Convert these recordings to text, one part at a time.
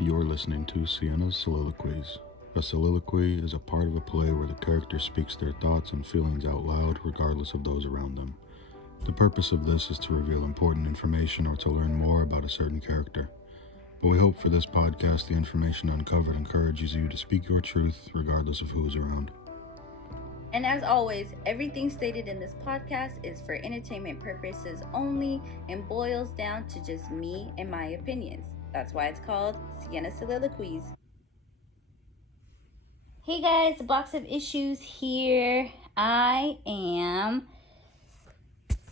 You're listening to Sienas Soliloquies. A soliloquy is a part of a play where the character speaks their thoughts and feelings out loud regardless of those around them. The purpose of this is to reveal important information or to learn more about a certain character. But we hope for this podcast the information uncovered encourages you to speak your truth regardless of who is around. And as always, everything stated in this podcast is for entertainment purposes only and boils down to just me and my opinions. That's why it's called Sienas Soliloquies. Hey guys, a box of issues here. I am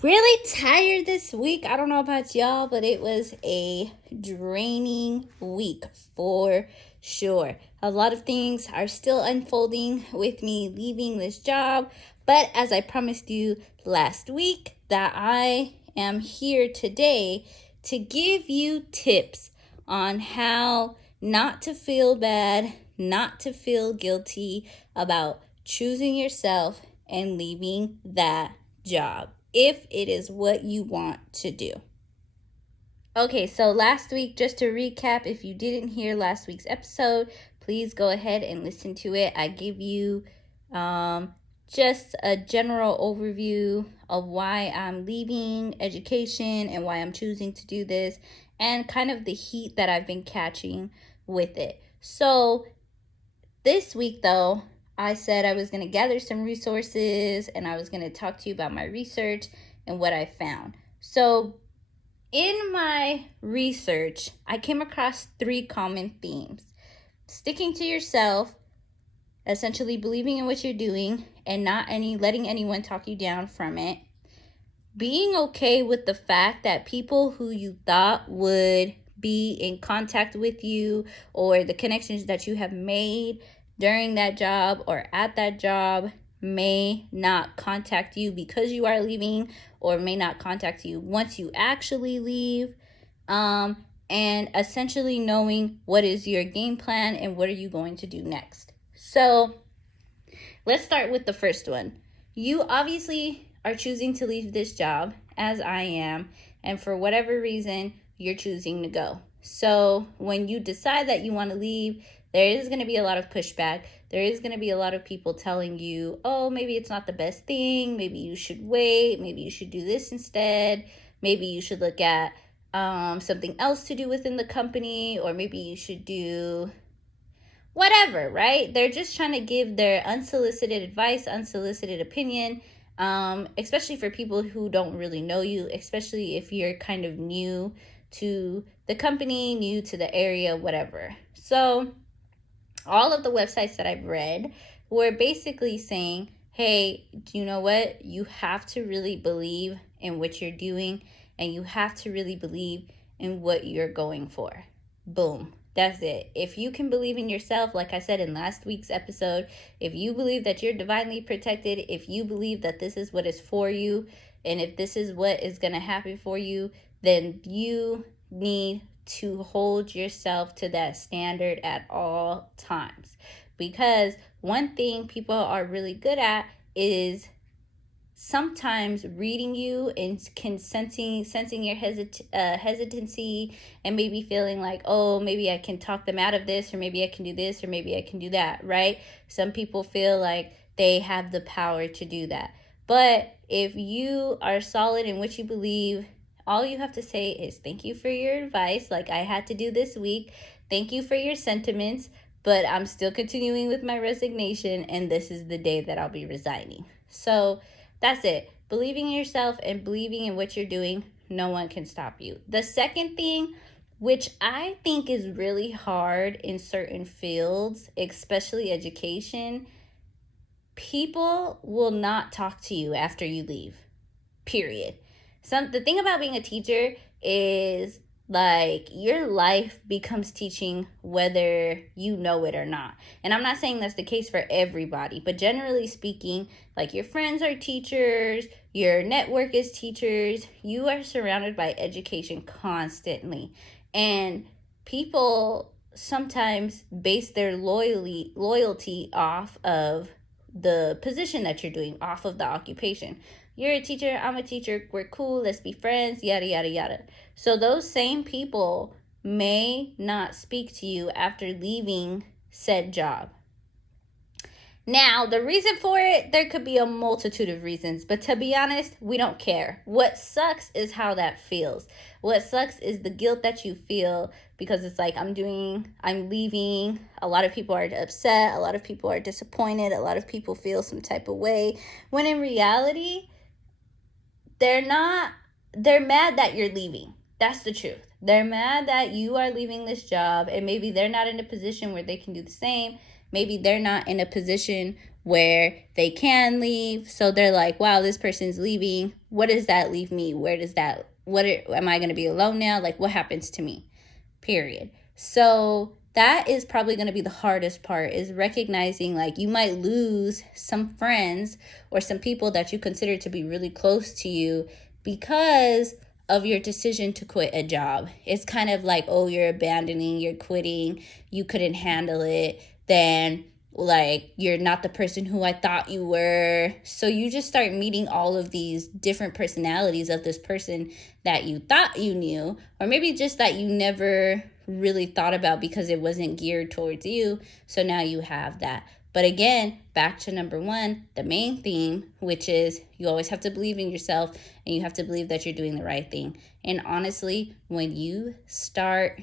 really tired this week. I don't know about y'all, but it was a draining week for sure. A lot of things are still unfolding with me leaving this job, but as I promised you last week, that I am here today to give you tips on how not to feel bad, not to feel guilty about choosing yourself and leaving that job if it is what you want to do. Okay, so last week, just to recap, if you didn't hear last week's episode, please go ahead and listen to it. I give you just a general overview of why I'm leaving education and why I'm choosing to do this and kind of the heat that I've been catching with it. So this week, though, I said I was going to gather some resources and I was going to talk to you about my research and what I found. So in my research, I came across 3 common themes: sticking to yourself, essentially believing in what you're doing and not letting anyone talk you down from it, being okay with the fact that people who you thought would be in contact with you or the connections that you have made during that job or at that job may not contact you because you are leaving or may not contact you once you actually leave, and essentially knowing what is your game plan and what are you going to do next. So let's start with the first one. You obviously are choosing to leave this job, as I am, and for whatever reason, you're choosing to go. So when you decide that you want to leave, there is going to be a lot of pushback. There is going to be a lot of people telling you, oh, maybe it's not the best thing. Maybe you should wait. Maybe you should do this instead. Maybe you should look at something else to do within the company, or maybe you should do whatever, right? They're just trying to give their unsolicited advice, unsolicited opinion, especially for people who don't really know you, especially if you're kind of new to the company, new to the area, whatever. So all of the websites that I've read were basically saying, hey, do you know what? You have to really believe in what you're doing and you have to really believe in what you're going for. Boom. That's it. If you can believe in yourself, like I said in last week's episode, if you believe that you're divinely protected, if you believe that this is what is for you, and if this is what is going to happen for you, then you need to hold yourself to that standard at all times. Because one thing people are really good at is sometimes reading you and sensing your hesitancy and maybe feeling like, oh, maybe I can talk them out of this, or maybe I can do this, or maybe I can do that, right? Some people feel like they have the power to do that. But if you are solid in what you believe, all you have to say is thank you for your advice, like I had to do this week. Thank you for your sentiments, but I'm still continuing with my resignation, and this is the day that I'll be resigning. So that's it. Believing in yourself and believing in what you're doing, no one can stop you. The second thing, which I think is really hard in certain fields, especially education, people will not talk to you after you leave, period. The thing about being a teacher is like your life becomes teaching whether you know it or not. And I'm not saying that's the case for everybody, but generally speaking, like your friends are teachers, your network is teachers, you are surrounded by education constantly. And people sometimes base their loyalty off of the position that you're doing, off of the occupation. You're a teacher, I'm a teacher, we're cool, let's be friends, yada, yada, yada. So those same people may not speak to you after leaving said job. Now, the reason for it, there could be a multitude of reasons, but to be honest, we don't care. What sucks is how that feels. What sucks is the guilt that you feel because it's like, I'm leaving. A lot of people are upset. A lot of people are disappointed. A lot of people feel some type of way. When in reality, they're mad that you're leaving. That's the truth. They're mad that you are leaving this job, and maybe they're not in a position where they can do the same. Maybe they're not in a position where they can leave. So they're like, wow, this person's leaving. What does that leave me? Am I going to be alone now? Like, what happens to me? Period. So that is probably going to be the hardest part, is recognizing like you might lose some friends or some people that you consider to be really close to you because of your decision to quit a job. It's kind of like, oh, you're abandoning, you're quitting, you couldn't handle it, then like you're not the person who I thought you were. So you just start meeting all of these different personalities of this person that you thought you knew, or maybe just that you never really thought about because it wasn't geared towards you. So now you have that. But again, back to number one, the main theme, which is you always have to believe in yourself and you have to believe that you're doing the right thing. And honestly, when you start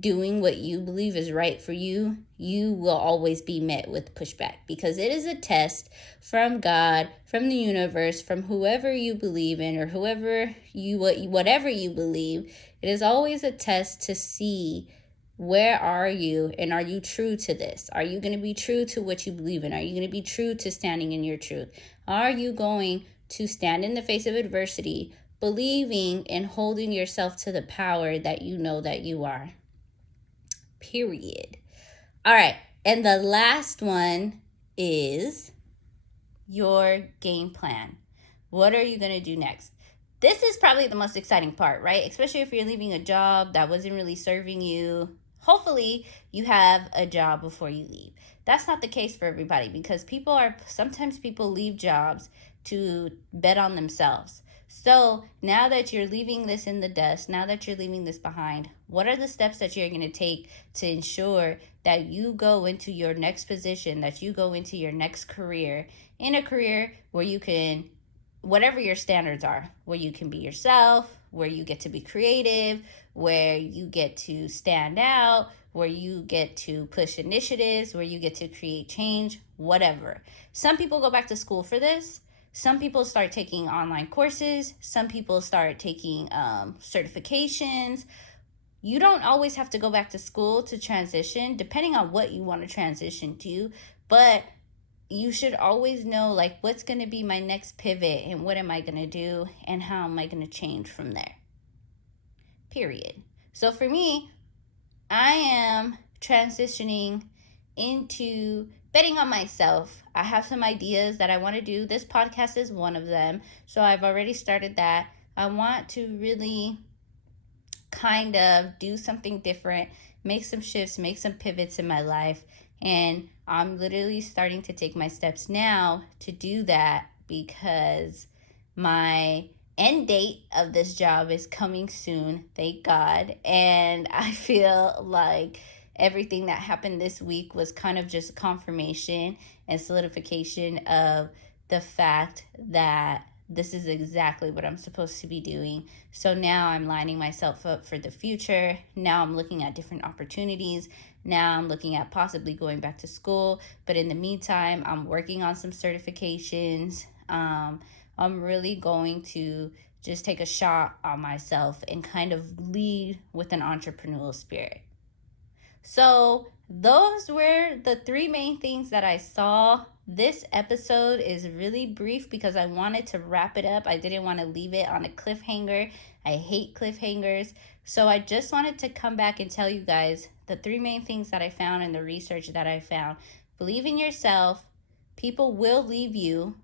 doing what you believe is right for you, you will always be met with pushback, because it is a test from God, from the universe, from whoever you believe in, or whatever you believe. It is always a test to see, where are you, and are you true to this? Are you going to be true to what you believe in? Are you going to be true to standing in your truth? Are you going to stand in the face of adversity, believing and holding yourself to the power that you know that you are? Period. All right. And the last one is your game plan. What are you going to do next? This is probably the most exciting part, right? Especially if you're leaving a job that wasn't really serving you. Hopefully you have a job before you leave. That's not the case for everybody, because sometimes people leave jobs to bet on themselves. So now that you're leaving this in the dust, now that you're leaving this behind, what are the steps that you're going to take to ensure that you go into your next position, that you go into your next career, in a career where you can, whatever your standards are, where you can be yourself, where you get to be creative, where you get to stand out, where you get to push initiatives, where you get to create change, whatever. Some people go back to school for this. Some people start taking online courses. Some people start taking certifications. You don't always have to go back to school to transition, depending on what you want to transition to. But you should always know, like, what's going to be my next pivot, and what am I going to do, and how am I going to change from there? Period. So for me, I am transitioning into betting on myself. I have some ideas that I want to do. This podcast is one of them. So I've already started that. I want to really kind of do something different, make some shifts, make some pivots in my life. And I'm literally starting to take my steps now to do that, because my end date of this job is coming soon, thank God. And I feel like everything that happened this week was kind of just confirmation and solidification of the fact that this is exactly what I'm supposed to be doing. So now I'm lining myself up for the future. Now I'm looking at different opportunities. Now I'm looking at possibly going back to school. But in the meantime, I'm working on some certifications. I'm really going to just take a shot on myself and kind of lead with an entrepreneurial spirit. So those were the three main things that I saw. This episode is really brief because I wanted to wrap it up. I didn't want to leave it on a cliffhanger. I hate cliffhangers. So I just wanted to come back and tell you guys the three main things that I found in the research that I found. Believe in yourself. People will leave you,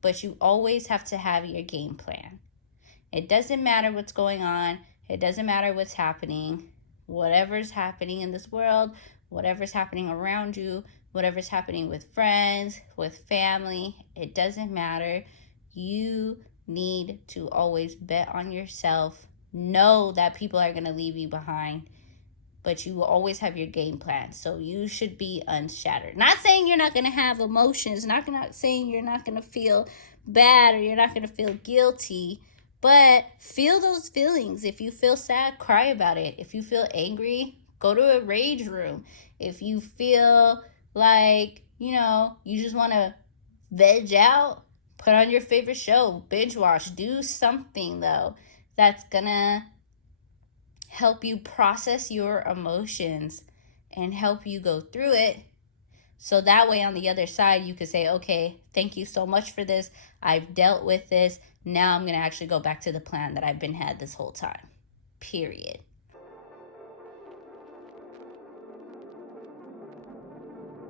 but you always have to have your game plan. It doesn't matter what's going on. It doesn't matter what's happening. Whatever's happening in this world, whatever's happening around you, whatever's happening with friends, with family, it doesn't matter. You need to always bet on yourself. Know that people are going to leave you behind, but you will always have your game plan. So you should be unshattered. Not saying you're not going to have emotions, not saying you're not going to feel bad or you're not going to feel guilty, but feel those feelings. If you feel sad, cry about it. If you feel angry, go to a rage room. If you feel like, you just want to veg out, put on your favorite show, binge watch, do something though that's gonna help you process your emotions and help you go through it. So that way on the other side, you could say, okay, thank you so much for this. I've dealt with this. Now I'm going to actually go back to the plan that I've been had this whole time. Period.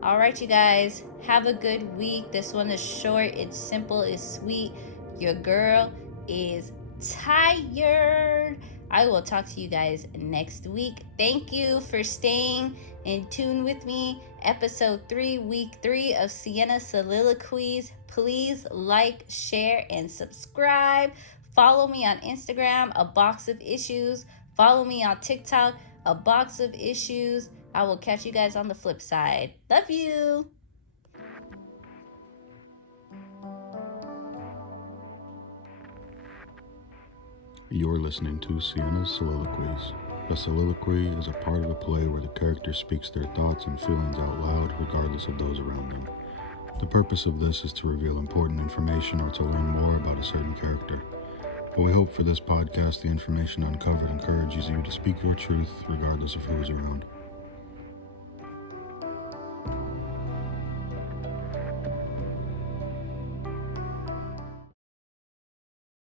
All right, you guys, have a good week. This one is short, it's simple, it's sweet. Your girl is tired. I will talk to you guys next week. Thank you for staying in tune with me. Episode 3, week 3 of Sienas Soliloquies. Please like, share, and subscribe. Follow me on Instagram, A Box of Issues. Follow me on TikTok, A Box of Issues. I will catch you guys on the flip side. Love you. You're listening to Sienas Soliloquies. A soliloquy is a part of a play where the character speaks their thoughts and feelings out loud, regardless of those around them. The purpose of this is to reveal important information or to learn more about a certain character. But we hope for this podcast the information uncovered encourages you to speak your truth regardless of who is around.